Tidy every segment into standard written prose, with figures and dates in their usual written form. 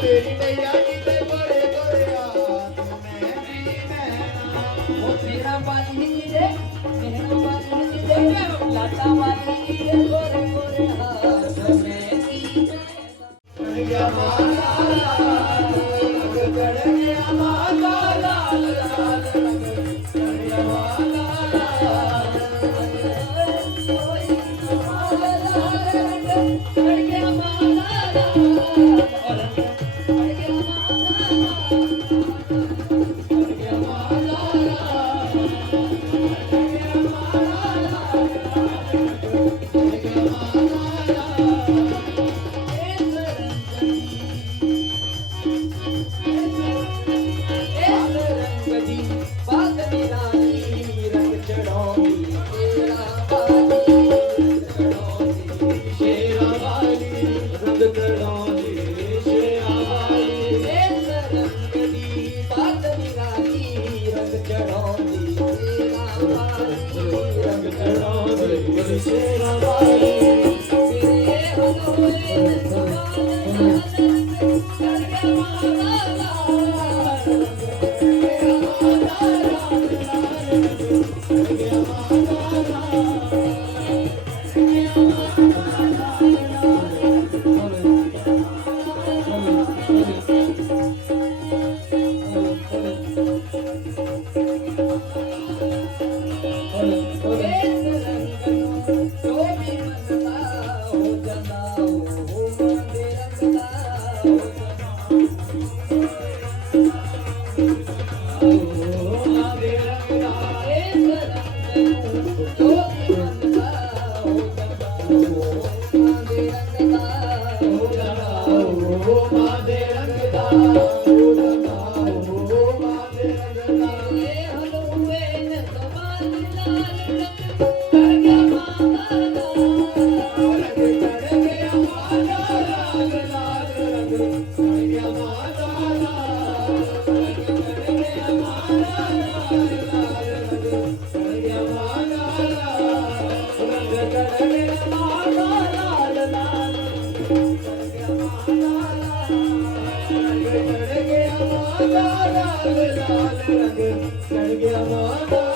मेरी नैया नीले गोरे गोरे हाथ में नैना ओ तेरा वाली दे मेरा वाली दे लाटा वाली दे गोरे गोरे हाथ में चढ़ गया माला रंग चढ़ गया माला लाल लाल रंग चढ़ गया माला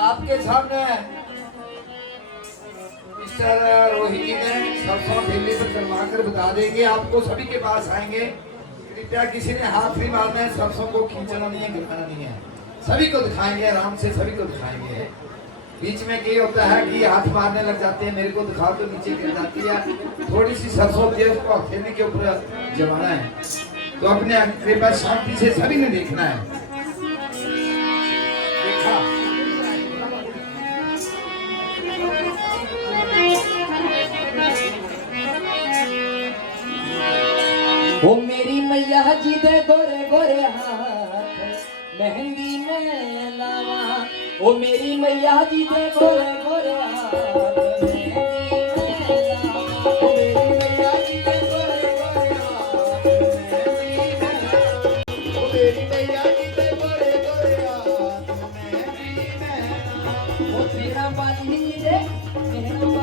आपके सामने मिस्टर रोहित जी ने सरसों ठेले पर करवा कर बता देंगे, आपको सभी के पास आएंगे। कृपया किसी ने हाथ नहीं मारना है, सरसों को खींचना नहीं है, गिराना नहीं है, सभी को दिखाएंगे, आराम से सभी को दिखाएंगे। बीच में क्या होता है कि हाथ मारने लग जाते हैं, मेरे को दिखाओ तो नीचे गिर जाती है, थोड़ी सी सरसों होती है, उसको हथेली के ऊपर जमाना है। तो अपने कृपया शांति से सभी ने देखना है। देखा ओ मेरी मैया जी दे गोरे गोरे हाथ मेहंदी में लावा। ओ मेरी मैया जी दे गोरे गोरे हाथ मेहंदी में लावा। ओ मेरी मैया जी दे गोरे गोरे हाथ मेहंदी में लावा। ओ मेरी मैया जी दे गोरे गोरे हाथ मेहंदी में लावा। ओ तेरा बाली दे मेरा